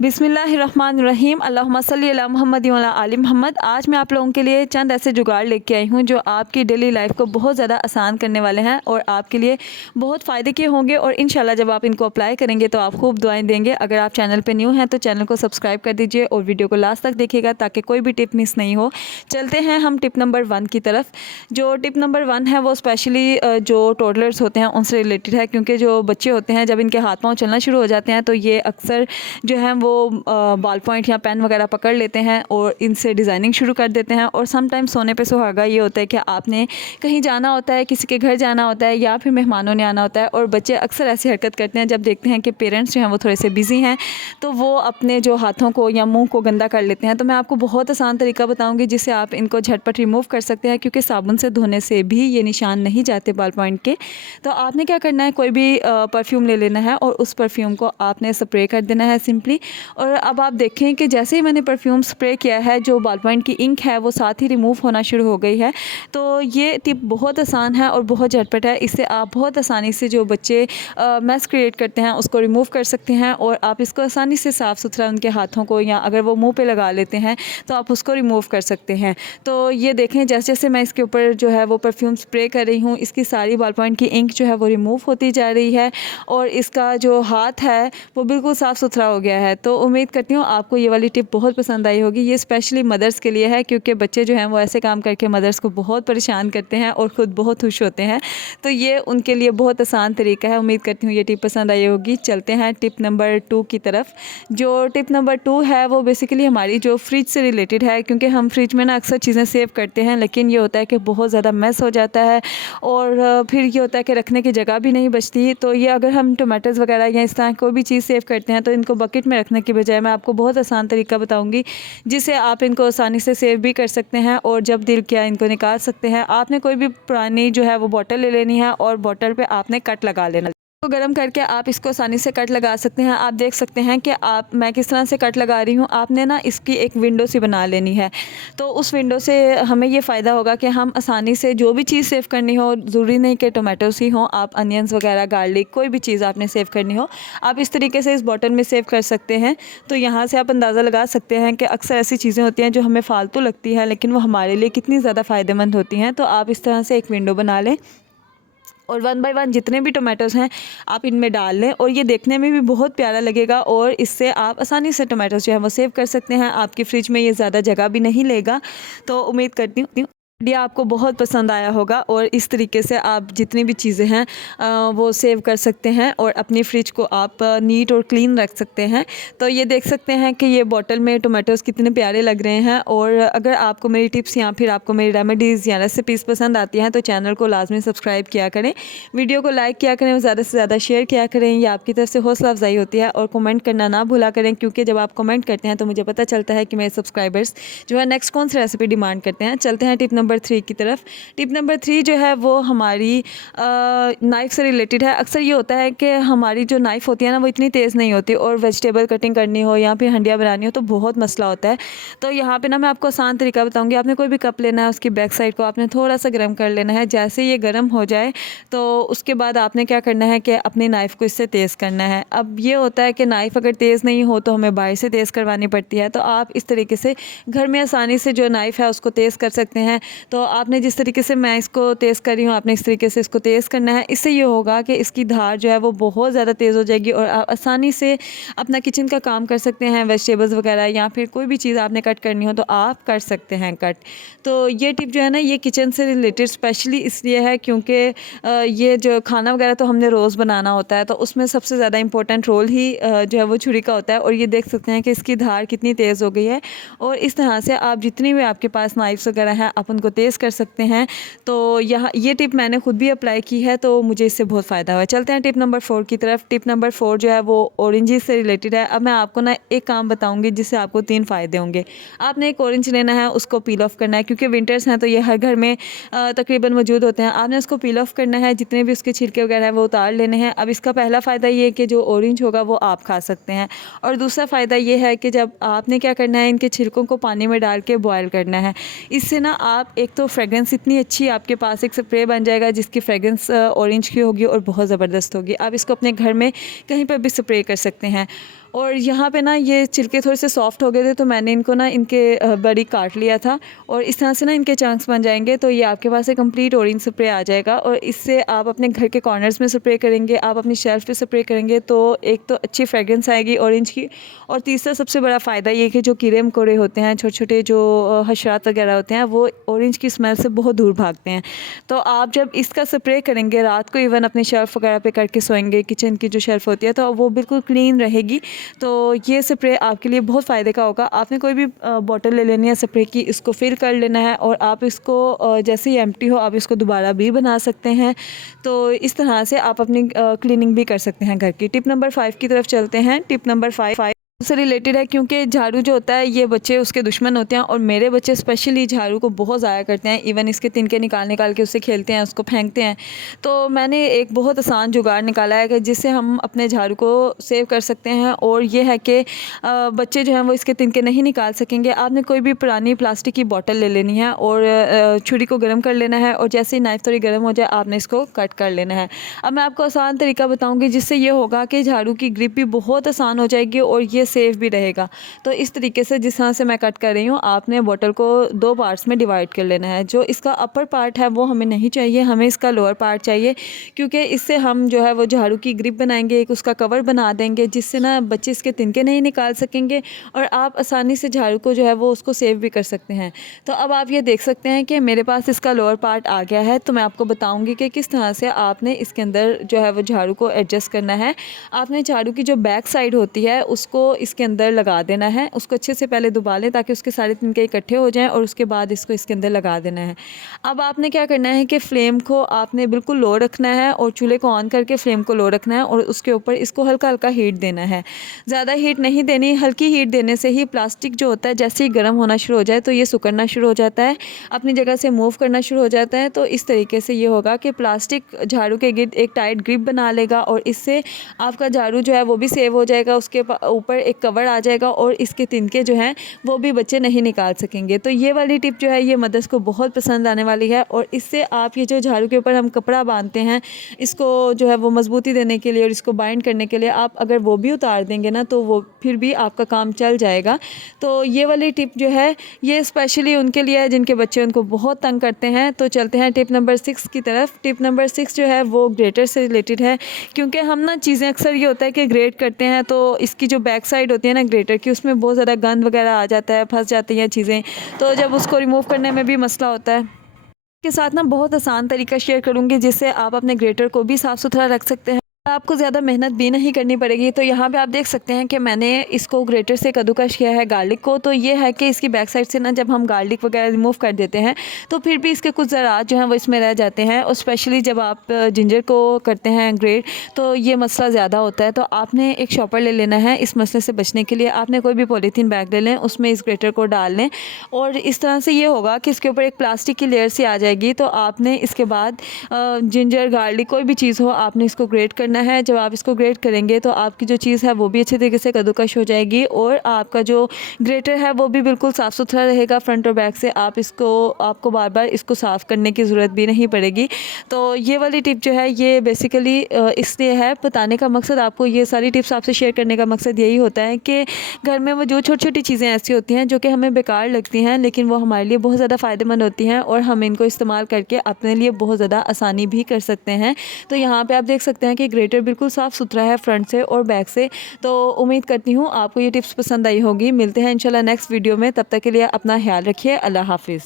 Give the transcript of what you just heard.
बिस्मिल्लाहिर्रहमानिर्रहीम अल्लाहुम्मा सल्ली अला मुहम्मद व अला आलि मुहम्मद। आज मैं आप लोगों के लिए चंद ऐसे जुगाड़ लेके आई हूँ जो आपकी डेली लाइफ को बहुत ज़्यादा आसान करने वाले हैं और आपके लिए बहुत फ़ायदे के होंगे और इंशाल्लाह जब आप इनको अप्लाई करेंगे तो आप खूब दुआएं देंगे। अगर आप चैनल पे न्यू हैं तो चैनल को सब्सक्राइब कर दीजिए और वीडियो को लास्ट तक देखिएगा ताकि कोई भी टिप मिस नहीं हो। चलते हैं हम टिप नंबर 1 की तरफ। जो टिप नंबर 1 है वो स्पेशली जो टोडलर्स होते हैं उनसे रिलेटेड है, क्योंकि जो बच्चे होते हैं जब इनके हाथ पाँव चलना शुरू हो जाते हैं तो ये अक्सर जो है वो बॉल पॉइंट या पेन वगैरह पकड़ लेते हैं और इनसे डिज़ाइनिंग शुरू कर देते हैं। और समटाइम सोने पे सुहागा ये होता है कि आपने कहीं जाना होता है, किसी के घर जाना होता है या फिर मेहमानों ने आना होता है और बच्चे अक्सर ऐसी हरकत करते हैं जब देखते हैं कि पेरेंट्स जो हैं वो थोड़े से बिज़ी हैं तो वो अपने जो हाथों को या मुंह को गंदा कर लेते हैं। तो मैं आपको बहुत आसान तरीका बताऊंगी जिससे आप इनको झटपट रिमूव कर सकते हैं, क्योंकि साबुन से धोने से भी ये निशान नहीं जाते बॉल पॉइंट के। तो आपने क्या करना है, कोई भी परफ्यूम ले लेना है और उस परफ्यूम को आपने स्प्रे कर देना है सिंपली। और अब आप देखें कि जैसे ही मैंने परफ्यूम स्प्रे किया है जो बॉल पॉइंट की इंक है वो साथ ही रिमूव होना शुरू हो गई है। तो ये टिप बहुत आसान है और बहुत झटपट है। इससे आप बहुत आसानी से जो बच्चे मैस क्रिएट करते हैं उसको रिमूव कर सकते हैं और आप इसको आसानी से साफ़ सुथरा उनके हाथों को या अगर वो मुंह पे लगा लेते हैं तो आप उसको रिमूव कर सकते हैं। तो ये देखें जैसे जैसे मैं इसके ऊपर जो है वो परफ्यूम स्प्रे कर रही हूँ इसकी सारी बॉल पॉइंट की इंक जो है वो रिमूव होती जा रही है और इसका जो हाथ है वो बिल्कुल साफ़ सुथरा हो गया है। तो उम्मीद करती हूँ आपको ये वाली टिप बहुत पसंद आई होगी। ये स्पेशली मदर्स के लिए है, क्योंकि बच्चे जो हैं वो ऐसे काम करके मदर्स को बहुत परेशान करते हैं और ख़ुद बहुत खुश होते हैं। तो ये उनके लिए बहुत आसान तरीका है। उम्मीद करती हूँ ये टिप पसंद आई होगी। चलते हैं टिप नंबर 2 की तरफ। जो टिप नंबर 2 है वो बेसिकली हमारी जो फ्रिज से रिलेटेड है, क्योंकि हम फ्रिज में ना अक्सर चीज़ें सेव करते हैं लेकिन ये होता है कि बहुत ज़्यादा मैस हो जाता है और फिर ये होता है कि रखने की जगह भी नहीं बचती। तो ये अगर हम टमाटर्स वगैरह या इस तरह कोई भी चीज़ सेव करते हैं तो इनको बकेट में रखने की बजाय मैं आपको बहुत आसान तरीका बताऊंगी जिससे आप इनको आसानी से सेव भी कर सकते हैं और जब दिल किया इनको निकाल सकते हैं। आपने कोई भी पुरानी जो है वो बॉटल ले लेनी है और बॉटल पे आपने कट लगा लेना तो गर्म करके आप इसको आसानी से कट लगा सकते हैं। आप देख सकते हैं कि मैं किस तरह से कट लगा रही हूँ। आपने ना इसकी एक विंडो सी बना लेनी है, तो उस विंडो से हमें ये फ़ायदा होगा कि हम आसानी से जो भी चीज़ सेव करनी हो, ज़रूरी नहीं कि टोमेटोस ही हों, आप अनियंस वगैरह, गार्लिक, कोई भी चीज़ आपने सेव करनी हो आप इस तरीके से इस बॉटल में सेव कर सकते हैं। तो यहाँ से आप अंदाज़ा लगा सकते हैं कि अक्सर ऐसी चीज़ें होती हैं जो हमें फ़ालतू लगती हैं लेकिन वो हमारे लिए कितनी ज़्यादा फ़ायदेमंद होती हैं। तो आप इस तरह से एक विंडो बना लें और 1 बाय 1 जितने भी टोमेटोज़ हैं आप इनमें डाल लें और ये देखने में भी बहुत प्यारा लगेगा और इससे आप आसानी से टोमेटोज़ जो है वो सेव कर सकते हैं। आपकी फ्रिज में ये ज़्यादा जगह भी नहीं लेगा। तो उम्मीद करती हूँ आइडिया आपको बहुत पसंद आया होगा और इस तरीके से आप जितनी भी चीज़ें हैं वो सेव कर सकते हैं और अपनी फ्रिज को आप नीट और क्लीन रख सकते हैं। तो ये देख सकते हैं कि ये बॉटल में टोमेटोज़ कितने प्यारे लग रहे हैं। और अगर आपको मेरी टिप्स या फिर आपको मेरी रेमेडीज़ या रेसिपीज़ पसंद आती हैं तो चैनल को लाजमी सब्सक्राइब किया करें, वीडियो को लाइक किया करें, ज़्यादा से ज़्यादा शेयर किया करें। ये आपकी तरफ से हौसला अफजाई होती है और कमेंट करना ना भूला करें, क्योंकि जब आप कमेंट करते हैं तो मुझे पता चलता है कि मेरे सब्सक्राइबर्स जो है नेक्स्ट कौन सी रेसिपी डिमांड करते हैं। चलते हैं टिप नंबर 3 की तरफ। टिप नंबर 3 जो है वो हमारी नाइफ़ से रिलेटेड है। अक्सर ये होता है कि हमारी जो नाइफ़ होती है ना वो इतनी तेज़ नहीं होती और वेजिटेबल कटिंग करनी हो या फिर हंडिया बनानी हो तो बहुत मसला होता है। तो यहाँ पे ना मैं आपको आसान तरीका बताऊँगी। आपने कोई भी कप लेना है, उसकी बैक साइड को आपने थोड़ा सा गर्म कर लेना है। जैसे ये गर्म हो जाए तो उसके बाद आपने क्या करना है कि अपनी नाइफ़ को इससे तेज़ करना है। अब ये होता है कि नाइफ़ अगर तेज़ नहीं हो तो हमें बाहर से तेज़ करवानी पड़ती है। तो आप इस तरीके से घर में आसानी से जो नाइफ़ है उसको तेज़ कर सकते हैं। तो आपने जिस तरीके से मैं इसको तेज़ कर रही हूँ आपने इस तरीके से इसको तेज़ करना है। इससे ये होगा कि इसकी धार जो है वो बहुत ज़्यादा तेज़ हो जाएगी और आप आसानी से अपना किचन का काम कर सकते हैं। वेजिटेबल्स वगैरह या फिर कोई भी चीज़ आपने कट करनी हो तो आप कर सकते हैं कट। तो ये टिप जो है ना ये किचन से रिलेटेड स्पेशली इसलिए है क्योंकि ये जो खाना वगैरह तो हमने रोज़ बनाना होता है तो उसमें सबसे ज़्यादा इंपॉर्टेंट रोल ही जो है वो छुरी का होता है। और ये देख सकते हैं कि इसकी धार कितनी तेज़ हो गई है और इस तरह से आप जितनी भी आपके पास नाइफ्स वगैरह हैं आप उनको तेज़ कर सकते हैं। तो यहाँ ये टिप मैंने खुद भी अप्लाई की है तो मुझे इससे बहुत फ़ायदा हुआ। चलते हैं टिप नंबर 4 की तरफ। टिप नंबर 4 जो है वो ऑरेंजेस से रिलेटेड है। अब मैं आपको ना एक काम बताऊंगी जिससे आपको 3 फ़ायदे होंगे। आपने एक ऑरेंज लेना है, उसको पील ऑफ करना है, क्योंकि विंटर्स हैं तो ये हर घर में तकरीबन मौजूद होते हैं। आपने उसको पील ऑफ करना है, जितने भी उसके छिलके वगैरह है वो उतार लेने हैं। अब इसका पहला फ़ायदा ये है कि जो ऑरेंज होगा वो आप खा सकते हैं और दूसरा फ़ायदा ये है कि जब आपने क्या करना है इनके छिलकों को पानी में डाल के बॉयल करना है। इससे ना आप एक तो फ्रेगरेंस इतनी अच्छी आपके पास एक स्प्रे बन जाएगा जिसकी फ्रेगरेंस ऑरेंज की होगी और बहुत ज़बरदस्त होगी। आप इसको अपने घर में कहीं पर भी स्प्रे कर सकते हैं। और यहाँ पे ना ये छिलके थोड़े से सॉफ्ट हो गए थे, तो मैंने इनको ना इनके बारीक काट लिया था और इस तरह से ना इनके चंक्स बन जाएंगे। तो ये आपके पास एक कंप्लीट ऑरेंज स्प्रे आ जाएगा और इससे आप अपने घर के कॉर्नर्स में स्प्रे करेंगे, आप अपनी शेल्फ पे स्प्रे करेंगे तो एक तो अच्छी फ्रेगरेंस आएगी ऑरेंज की, और तीसरा सबसे बड़ा फ़ायदा ये कि जो कीड़े मकोड़े होते हैं, छोटे छोटे जो हशरात वगैरह होते हैं, वो ऑरेंज की स्मेल से बहुत दूर भागते हैं। तो आप जब इसका स्प्रे करेंगे रात को, इवन अपनी शेल्फ वगैरह पे करके सोएंगे, किचन की जो शेल्फ होती है तो वो बिल्कुल क्लीन रहेगी। तो ये स्प्रे आपके लिए बहुत फ़ायदे का होगा। आपने कोई भी बॉटल ले लेनी है स्प्रे की, इसको फिल कर लेना है और आप इसको जैसे ही एम्प्टी हो आप इसको दोबारा भी बना सकते हैं। तो इस तरह से आप अपनी क्लीनिंग भी कर सकते हैं घर की। टिप नंबर 5 की तरफ चलते हैं। टिप नंबर 5 से रिलेटेड है, क्योंकि झाड़ू जो होता है ये बच्चे उसके दुश्मन होते हैं और मेरे बच्चे स्पेशली झाड़ू को बहुत ज़ाया करते हैं। इवन इसके तिनके निकाल के उससे खेलते हैं, उसको फेंकते हैं। तो मैंने एक बहुत आसान जुगाड़ निकाला है कि जिससे हम अपने झाड़ू को सेव कर सकते हैं, और ये है कि बच्चे जो हैं वो इसके तिनके नहीं निकाल सकेंगे। आपने कोई भी पुरानी प्लास्टिक की बोतल ले लेनी है और छुरी को गर्म कर लेना है, और जैसे ही नाइफ़ थोड़ी गर्म हो जाए आपने इसको कट कर लेना है। अब मैं आपको आसान तरीका बताऊँगी जिससे ये होगा कि झाड़ू की ग्रिप भी बहुत आसान हो जाएगी और ये सेफ भी रहेगा। तो इस तरीके से जिस तरह से मैं कट कर रही हूँ, आपने बोतल को 2 पार्ट्स में डिवाइड कर लेना है। जो इसका अपर पार्ट है वो हमें नहीं चाहिए, हमें इसका लोअर पार्ट चाहिए, क्योंकि इससे हम जो है वो झाड़ू की ग्रिप बनाएंगे, एक उसका कवर बना देंगे जिससे ना बच्चे इसके तिनके नहीं निकाल सकेंगे और आप आसानी से झाड़ू को जो है वो उसको सेव भी कर सकते हैं। तो अब आप ये देख सकते हैं कि मेरे पास इसका लोअर पार्ट आ गया है। तो मैं आपको बताऊँगी कि किस तरह से आपने इसके अंदर जो है वो झाड़ू को एडजस्ट करना है। आपने झाड़ू की जो बैक साइड होती है उसको इसके अंदर लगा देना है। उसको अच्छे से पहले दबा लें ताकि उसके सारे तिनके इकट्ठे हो जाएं, और उसके बाद इसको इसके अंदर लगा देना है। अब आपने क्या करना है कि फ्लेम को आपने बिल्कुल लो रखना है और चूल्हे को ऑन करके फ्लेम को लो रखना है और उसके ऊपर इसको हल्का हल्का हीट देना है। ज़्यादा हीट नहीं देनी, हल्की हीट देने से ही प्लास्टिक जो होता है जैसे ही गर्म होना शुरू हो जाए तो ये सिकुड़ना शुरू हो जाता है, अपनी जगह से मूव करना शुरू हो जाता है। तो इस तरीके से ये होगा कि प्लास्टिक झाड़ू के गिर्द एक टाइट ग्रिप बना लेगा और इससे आपका झाड़ू जो है वो भी सेव हो जाएगा। उसके ऊपर एक कवर आ जाएगा और इसके तिनके जो हैं वो भी बच्चे नहीं निकाल सकेंगे। तो ये वाली टिप जो है ये मदर्स को बहुत पसंद आने वाली है, और इससे आप ये जो झाड़ू के ऊपर हम कपड़ा बांधते हैं इसको जो है वो मजबूती देने के लिए और इसको बाइंड करने के लिए आप अगर वो भी उतार देंगे ना तो वो फिर भी आपका काम चल जाएगा। तो ये वाली टिप जो है ये स्पेशली उनके लिए है जिनके बच्चे उनको बहुत तंग करते हैं। तो चलते हैं टिप नंबर 6 की तरफ। टिप नंबर 6 जो है वो ग्रेटर से रिलेटेड है, क्योंकि हम ना चीज़ें अक्सर ये होता है कि ग्रेट करते हैं तो इसकी जो बैक साइड होती है ना ग्रेटर की, उसमें बहुत ज़्यादा गंद वगैरह आ जाता है, फंस जाती हैं चीज़ें, तो जब उसको रिमूव करने में भी मसला होता है। के साथ ना बहुत आसान तरीका शेयर करूँगी जिससे आप अपने ग्रेटर को भी साफ़ सुथरा रख सकते हैं, आपको ज़्यादा मेहनत भी नहीं करनी पड़ेगी। तो यहाँ पे आप देख सकते हैं कि मैंने इसको ग्रेटर से कद्दूकस किया है गार्लिक को। तो ये है कि इसकी बैक साइड से ना जब हम गार्लिक वगैरह रिमूव कर देते हैं तो फिर भी इसके कुछ ज़रात जो हैं वो इसमें रह जाते हैं, और स्पेशली जब आप जिंजर को करते हैं ग्रेट तो ये मसला ज़्यादा होता है। तो आपने एक शॉपर ले लेना है इस मसले से बचने के लिए। आपने कोई भी पॉलीथीन बैग ले लें, उसमें इस ग्रेटर को डाल लें और इस तरह से ये होगा कि इसके ऊपर एक प्लास्टिक की लेयर सी आ जाएगी। तो आपने इसके बाद जिंजर गार्लिक कोई भी चीज़ हो आपने इसको ग्रेट करना है। जब आप इसको ग्रेट करेंगे तो आपकी जो चीज़ है वो भी अच्छे तरीके से कद्दूकस हो जाएगी और आपका जो ग्रेटर है वो भी बिल्कुल साफ़ सुथरा रहेगा फ्रंट और बैक से। आपको बार बार इसको साफ़ करने की ज़रूरत भी नहीं पड़ेगी। तो ये वाली टिप जो है ये बेसिकली इसलिए है, बताने का मकसद, आपको ये सारी टिप्स आपसे शेयर करने का मकसद यही होता है कि घर में वो जो छोटी छोटी चीज़ें ऐसी होती हैं जो कि हमें बेकार लगती हैं लेकिन वो हमारे लिए बहुत ज़्यादा फ़ायदेमंद होती हैं और हम इनको इस्तेमाल करके अपने लिए बहुत ज़्यादा आसानी भी कर सकते हैं। तो यहाँ पे आप देख सकते हैं कि ग्रेटर बिल्कुल साफ़ सुथरा है फ्रंट से और बैक से। तो उम्मीद करती हूँ आपको ये टिप्स पसंद आई होगी। मिलते हैं इंशाल्लाह नेक्स्ट वीडियो में, तब तक के लिए अपना ख्याल रखिए। अल्लाह हाफिज़।